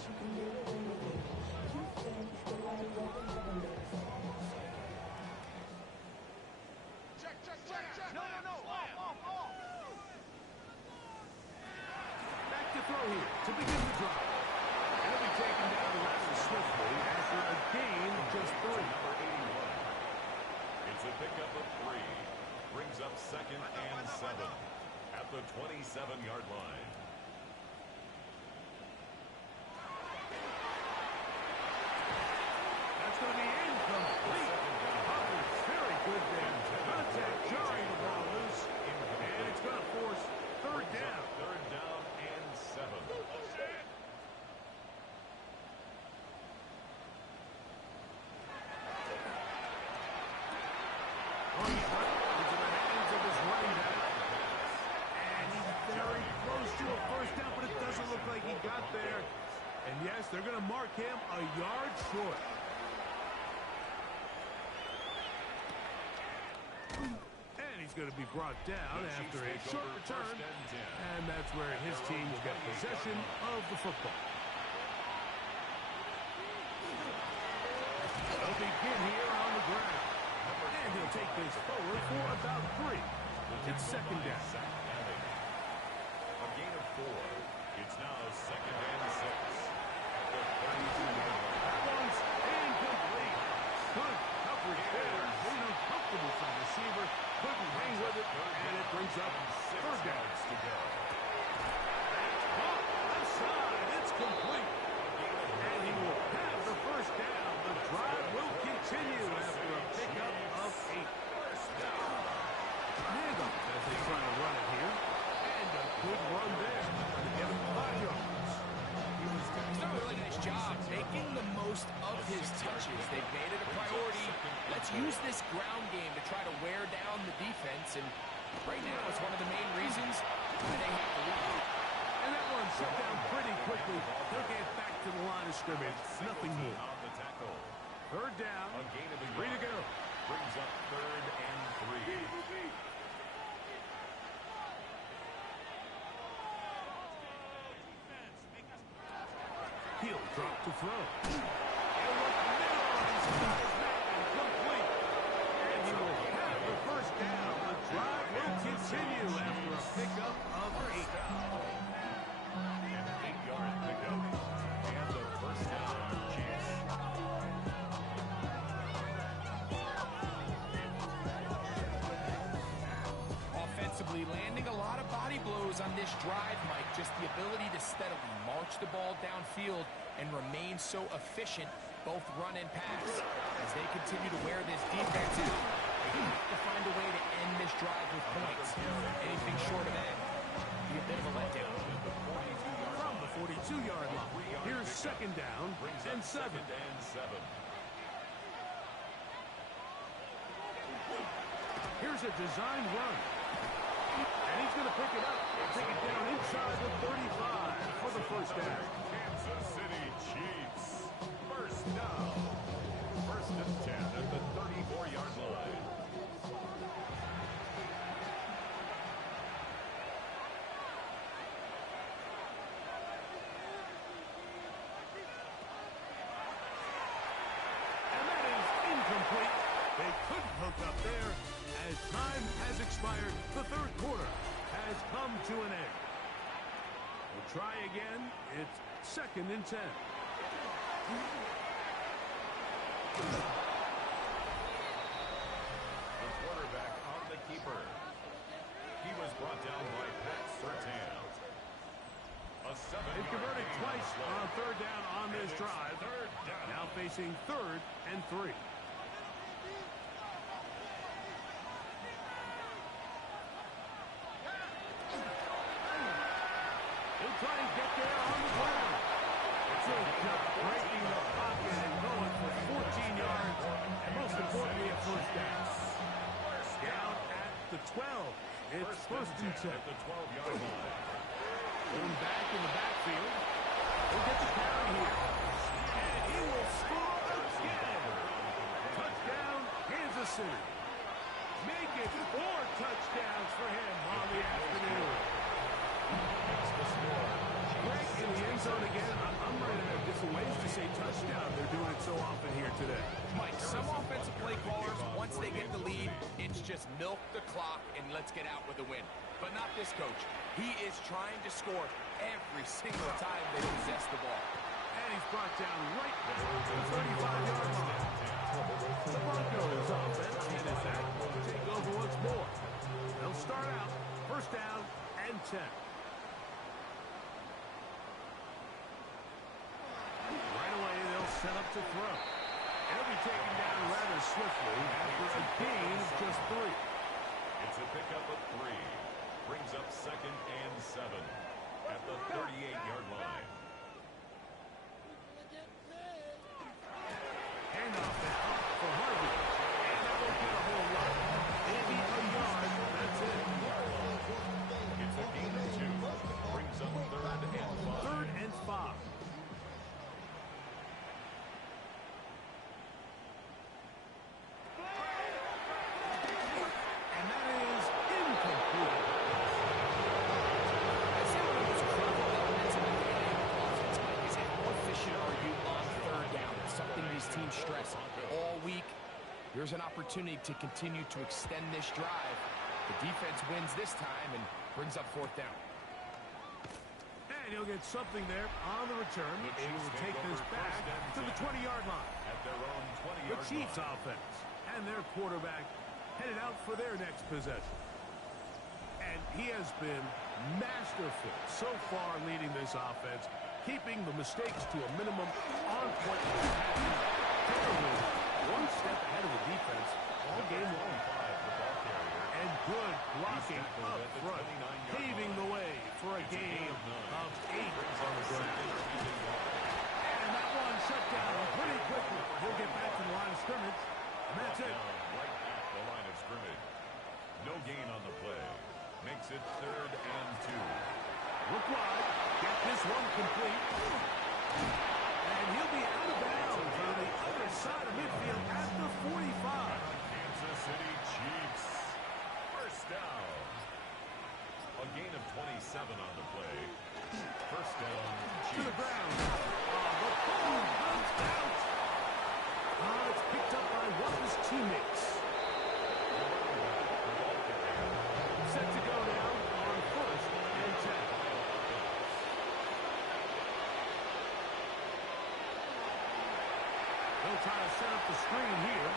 Back to throw here to begin the drive. And he'll be taken down rather swiftly after a gain of just 3. Number 81. It's a pickup of 3. Brings up second and 7 at the 27-yard line. That's going to be incomplete. Butler's very good there. Contact jarring the ball loose. And it's going to force third down. Third down and 7. Oh, he's right into the hands of his running back. And he's very close to a first down, but it doesn't look like he got there. And yes, they're going to mark him a yard short. And he's going to be brought down after a short return. And that's where his team will get possession of the football. They'll begin here on the ground. And he'll take this forward for about 3. It's second down. A gain of 4. It's now second and 6. At the 32-yard line. That one's incomplete. Good coverage there. Being uncomfortable for the receiver. Couldn't hang with it, and it brings up third down. To go. That's caught. Left side. It's complete. And he will have the first down. The drive will continue after a pickup of 8. Handoff as they try to run it here. And a good run there. To get him 5 yards. He's done a really nice job making the most of his touches. They've made it a priority. Let's use this ground game to try to wear down the defense. And right now, it's one of the main reasons why they have to lead. And that one shut down pretty quickly. They'll get back to the line of scrimmage. Nothing more. On the tackle. Third down. A gain of 3 to go. Brings up third and 3. He'll drop to throw. And with middle on his feet is not incomplete. And he will have the first down. The drive will continue after a pickup of 8. An 8-yard pickup. And the first down, Chiefs. Offensively, landing a lot of body blows on this drive, Mike. Just the ability to steadily march the ball downfield and remain so efficient, both run and pass. As they continue to wear this defense out, they have to find a way to end this drive with points. Anything short of that, be a bit of a letdown. From the 42-yard line. Here's second down and 7. Second and 7. Here's a design run. And he's going to pick it up and take it down inside the 35 for the first down. Kansas City Chiefs. First down. First and 10 at the 34-yard line. And that is incomplete. They couldn't hook up there. As time has expired, the third quarter has come to an end. We'll try again. It's second and 10. The quarterback on the keeper. He was brought down by Pat Surtain. A 7-yard They've converted gain twice on on third down on And this it's drive. third down. Now facing third and 3. He'll try and get there on the ground. It's a job breaking the pocket and going for 14 yards. And most importantly, a first down. Down at the 12. It's first and 10. At the 12-yard line. Going back in the backfield. He'll get the carry here. And he will score again. Touchdown, Kansas City. Make it 4 touchdowns for him on the afternoon. That's the score. Greg in the end zone again. I'm running out of different ways to say touchdown. They're doing it so often here today. Mike, some offensive play callers, once they get the lead, it's just milk the clock and let's get out with a win. But not this coach. He is trying to score every single time they possess the ball. And he's brought down right to the 35-yard line. The Broncos offense is back to take over once more. They'll start out first down and 10. Right away, they'll set up to throw. He'll be taken down rather swiftly after a gain of just 3. It's a pickup of 3. Brings up second and 7 at the 38-yard line. Handoff now for Harvey. And that won't get a whole lot. Maybe a yard. That's it. It's a gain of 2. Brings up third and 5. Third and 5. And that is incomplete. I'd say one of the most critical elements of the offense, Mike, is how efficient are you on third down? It's something these teams stress all week. Here's an opportunity to continue to extend this drive. The defense wins this time and brings up fourth down. And he'll get something there on the return. Able to take this back to the 20-yard line. At their own 20-yard line. The Chiefs offense and their quarterback headed out for their next possession. And he has been masterful so far leading this offense, keeping the mistakes to a minimum, on point. One step ahead of the defense all game long. And good blocking up front, paving the way for a gain of 8 on the ground. And that one shut down pretty quickly. He'll get back to the line of scrimmage, and that's it. Right at the line of scrimmage. No gain on the play. Makes it 3rd and 2. Look wide. Get this one complete. And he'll be out of bounds on the other side of midfield at the 45. Kansas City Chiefs. First down. A gain of 27 on the play. First down, Chiefs. To the ground. The ball comes out. It's picked up by one of his teammates. Set to go down on 1st and 10. They'll try to set up the screen here.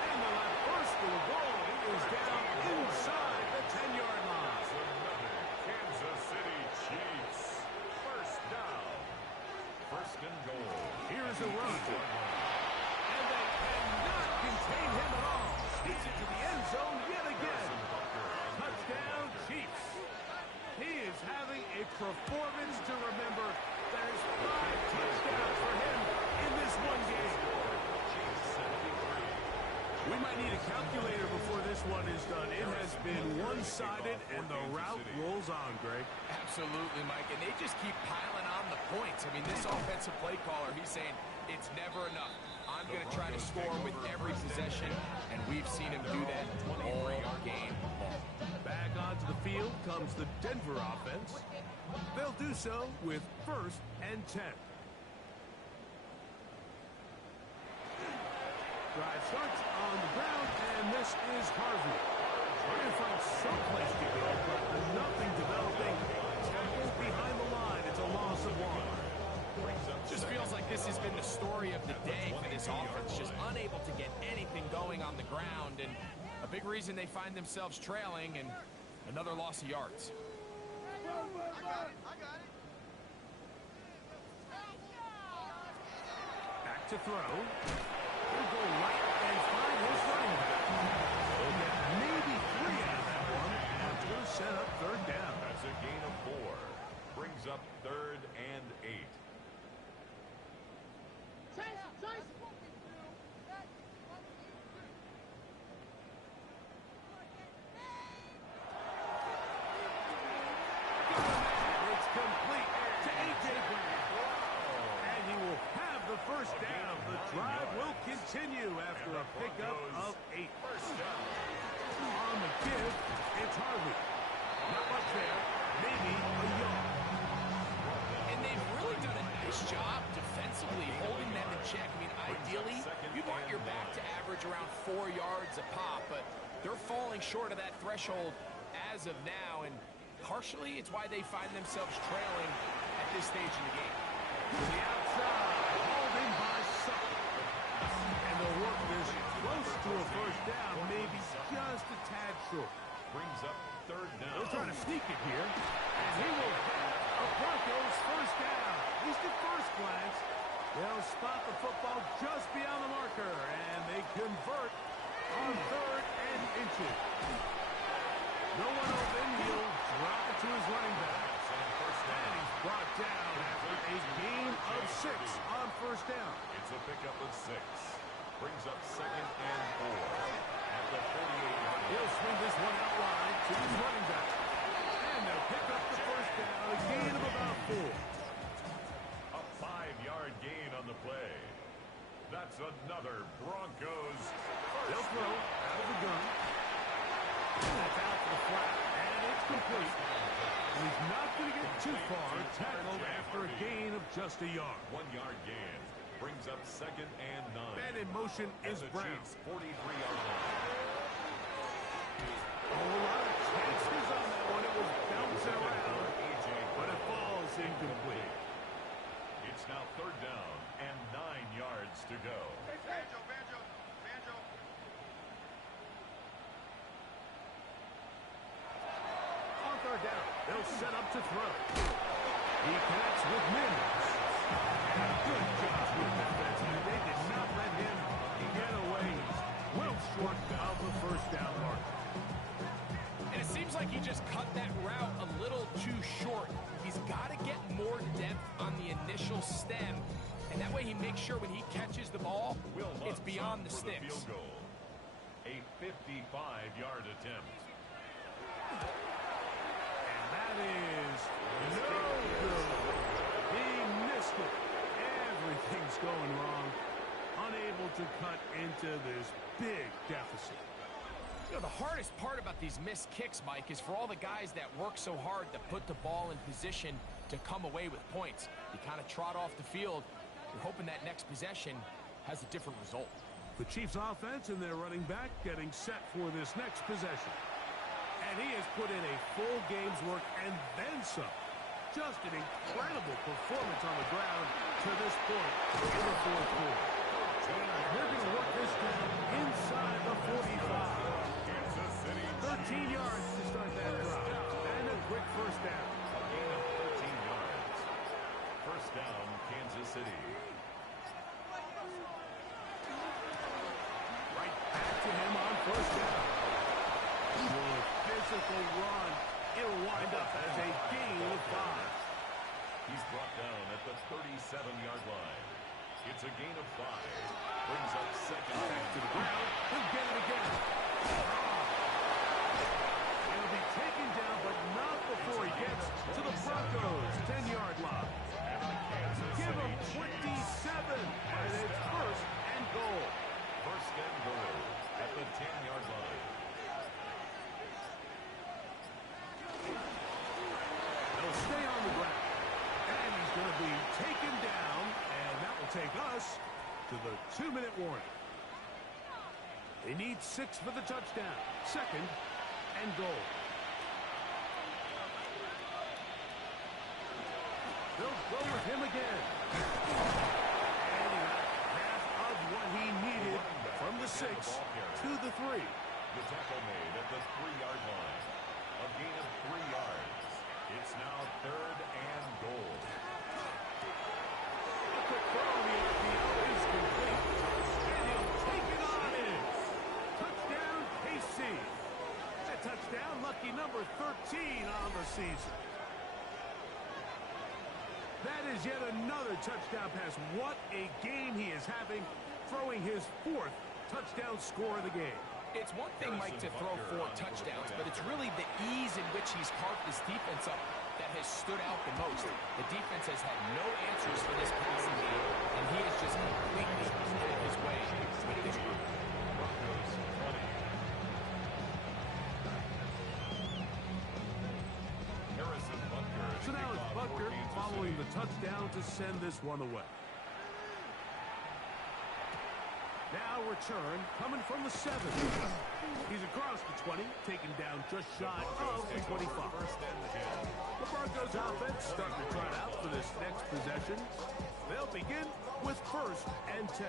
And the left first to the goal is down inside the 10-yard line. Another Kansas City Chiefs. First down. First and goal. Here's a run. And they cannot contain him at all. He's into the end zone yet again. Touchdown, Chiefs. He is having a performance to remember. There's 5 touchdowns for him in this one game. We might need a calculator before this one is done. It has been one-sided, and the route rolls on, Greg. Absolutely, Mike, and they just keep piling on the points. I mean, this offensive play caller, he's saying it's never enough. I'm going to try to score with every possession, and we've seen him do that all game long. Back onto the field comes the Denver offense. They'll do so with 1st and 10. Drive starts on the ground, and this is Harvey. Trying to find some place to go, but nothing developing. Tackle behind the line. It's a loss of 1. Just feels like this has been the story of the day for this offense. Just unable to get anything going on the ground, and a big reason they find themselves trailing, and another loss of yards. Back to throw. He'll go right and find his running back. He'll get maybe 3 out of that one, and he'll set up 3rd down. That's a gain of 4. Brings up 3rd and 8. It's complete to A.J. Brown. And he will have the 1st down. The drive will continue after a pickup of 8. First down. On the give, it's Harvey. Not much there. Maybe a yard. And they've really done a nice job defensively holding them in check. I mean, ideally, you want your back to average around 4 yards a pop, but they're falling short of that threshold as of now, and partially it's why they find themselves trailing at this stage in the game. To the outside, hauled in by Sutton. And they'll work this close to a 1st down, maybe just a tad short. Brings up 3rd down. They'll try to sneak it here, and he will have a Broncos 1st down. At least at first glance, they'll spot the football just beyond the marker, and they convert on 3rd and inches. No one open, he'll drop it to his running back. And he's brought down after a gain of 6 on 1st down. It's a pickup of 6. Brings up 2nd and 4. At the 48-yard line. He'll swing this one out wide to his running back. And they'll pick up the 1st down, a gain of about 4. A 5-yard gain on the play. That's another Broncos. They'll throw out of the gun. That's out to the flat, and it's complete. He's not going to get too far. Tackled after a gain of just a yard. 1-yard gain. Brings up 2nd and 9. Man in motion is Brown. 43-yard line. A lot of chances on that one. It was bouncing around, but it falls incomplete. It's now third down and 9 yards to go. Banjo. On third down, they'll set up to throw. He connects with Mims. And good job with the defenseman. They did not let him get away. He's well short of the first down mark. And it seems like he just cut that route a little too short. He's got to get more depth on the initial stem, and that way he makes sure when he catches the ball, it's beyond the sticks. A 55-yard attempt. And that is no good. He missed it. Everything's going wrong. Unable to cut into this big deficit. You know, the hardest part about these missed kicks, Mike, is for all the guys that work so hard to put the ball in position to come away with points. You kind of trot off the field. You're hoping that next possession has a different result. The Chiefs offense and their running back getting set for this next possession. And he has put in a full game's work and then some. Just an incredible performance on the ground to this point in the fourth quarter. They're going to work this down inside the 45. 13 yards to start that drive. And a quick first down. A gain of 13 yards. First down, Kansas City. Right back to him on first down. Good physical run. It'll wind up as a gain of 5. He's brought down at the 37-yard line. It's a gain of 5. Brings up second. Back to the ground. He'll get it again. It'll be taken down, but not before he gets to the Broncos' 10-yard line. Give him 27, and it's first and goal. First and goal at the 10-yard line. They'll stay on the ground. And he's going to be taken down, and that will take us to the 2-minute warning. They need 6 for the touchdown. Second and goal. They'll go with him again. And he got half of what he needed from the 6 to the 3. The tackle made at the 3-yard line. A gain of 3 yards. It's now third and goal. A quick throw on the RPO is complete. And he'll take it on in. Touchdown, KC. That touchdown, lucky number 13 on the season. That is yet another touchdown pass. What a game he is having, throwing his 4th touchdown score of the game. It's one thing, Mike, to throw 4 touchdowns, but it's really the ease in which he's carved this defense up that has stood out the most. The defense has had no answers for this passing game, and he has just completely had his way with this group. Broncos 20. Harrison Butker. So now it's Butker following the touchdown to send this one away. Now return coming from the 7. He's across the 20, taken down just shy of the 25. The Broncos offense starting to trot out for this next possession. They'll begin with first and 10.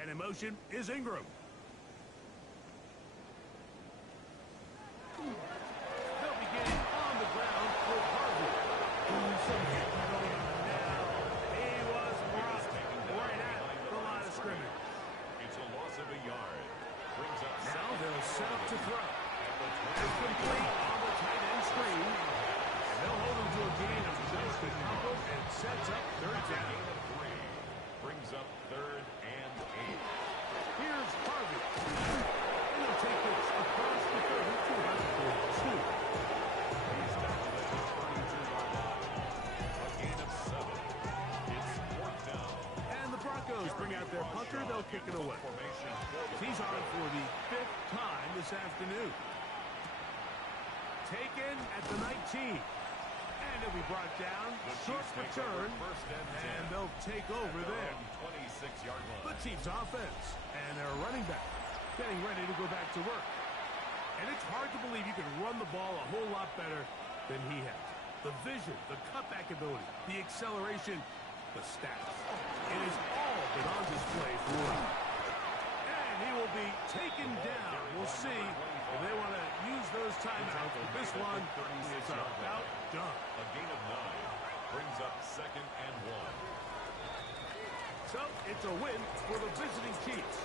And in motion is Ingram. They'll begin on the ground with Harvey. Some hit going on now. He was brought right at the line of scrimmage. It's a loss of a yard. Brings up Now they'll set up to throw. It's complete on the tight end screen. And they'll hold him to a gain of just a couple and sets up third down. gain of 3. Brings up third and 8. Here's Harvey. And he'll take this across the 30 to about 42. He's down to the 32-yard line. A gain of 7. It's fourth down. And the Broncos bring out their punter. They'll kick it away. Formation. He's on for the 5th time this afternoon. Taken at the 19. And he'll be brought down. Short return. And they'll take over there. 26-yard line. The Chiefs offense. And their running back getting ready to go back to work. And it's hard to believe you can run the ball a whole lot better than he has. The vision, the cutback ability, the acceleration, the stats. It has all been on display throughout. And he will be taken down. We'll see if they want to use those timeouts. But this one is about done. A gain of 9 brings up 2nd and 1. So it's a win for the visiting Chiefs.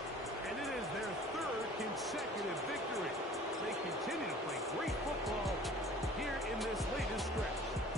And it is their 3rd consecutive victory. They continue to play great football here in this latest stretch.